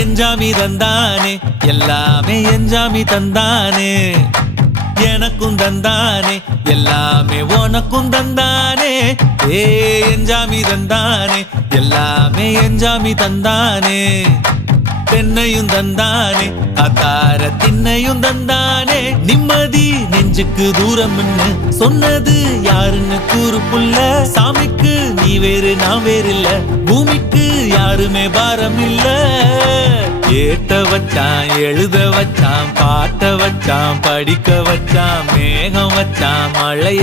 எஞ்சாமி தந்தானே எல்லாமே எஞ்சாமி தந்தானே எனக்கும் தந்தானே எல்லாமே உனக்கும் தந்தானே ஏ எஞ்சாமி தந்தானே எல்லாமே எஞ்சாமி தந்தானே தென்னையும் தந்தானே அத்தார திண்ணையும் தந்தானே நிம்மதி நெஞ்சுக்கு தூரம்னு சொன்னது யாருன்னு கூறு புள்ள சாமிக்கு நீ வேறு நான் வேறு இல்ல பூமிக்கு யாருமே பாரம் இல்ல ஏத்த வச்சான் எழுத வச்சான் பாட்ட வச்சான் படிக்க வச்சான் மேகம் வச்சான் மழை